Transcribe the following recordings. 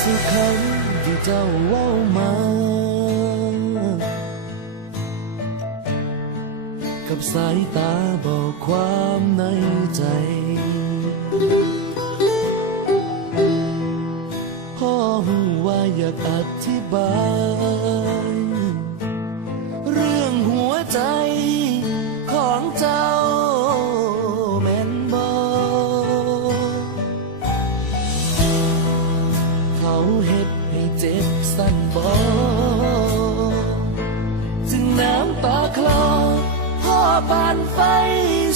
สุขคำที่เจ้าเว้ามากับสายตาบอกความในใจพ่อหูว่าอยากอธิบายเรื่องหัวใจของเจ้าแม่นบ่เขาเฮ็ดให้เจ็บสั่นบ่จึงน้ำตาคลอพ่อปานไฟ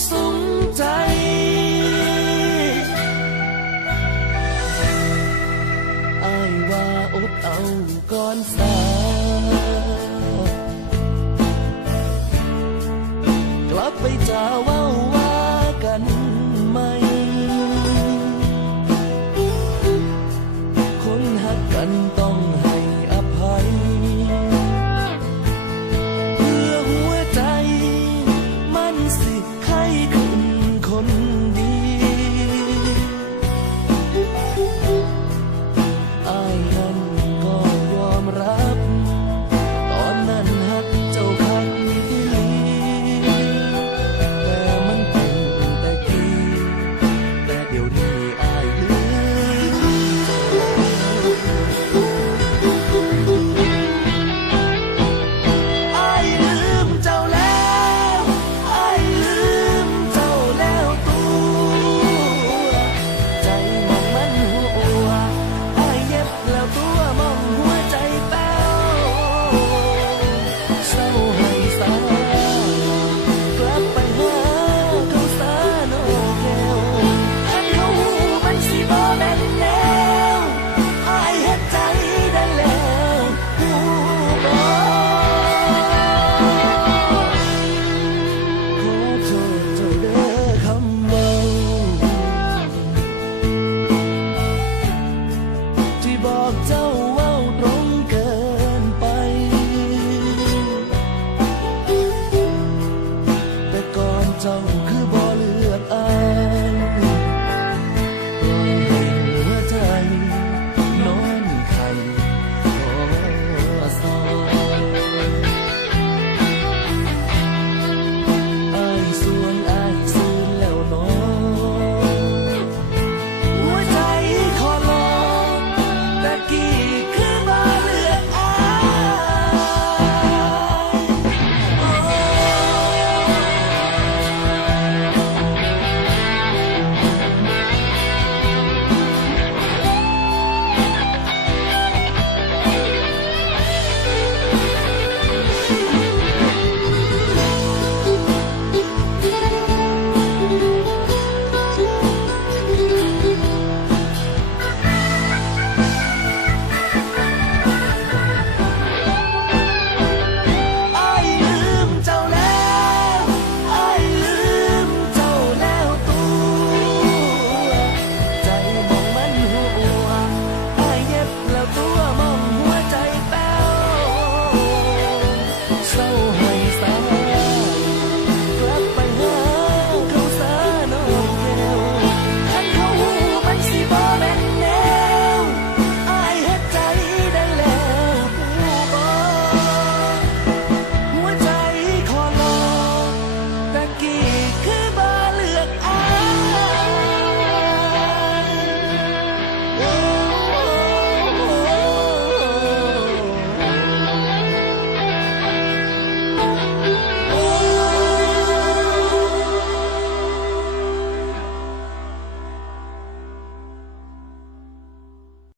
สุมใจอ้ายว่าอดเอาก่อนสากลับไปจะเว้าว่ากันไหมคนหักกันต้องให้อภัยเพื่อหัวใจมันสิใครขึ้นคนดีอ้ายนั้นก็ยอมรับตอนนั้นหักเจ้าคักที่ลีแต่มันเป็นแต่กี้แต่เดี๋ยวนี้อ้ายลืมอ้ายลืมเจ้าแล้วอ้ายลืมเจ้าแล้วตัวใจมองมันหัวอ้ายเย็บแล้วตัวมองหัวใจแป้วเศร้าให้สากลับไปหาเขาสาโนแก้วให้เขาหูมันสิบ่แม่นแนวอ้ายเฮ็ดใจได้แล้วหูบ่ ขอโทษเจ้าเด้อคำเว้าที่บอกใจ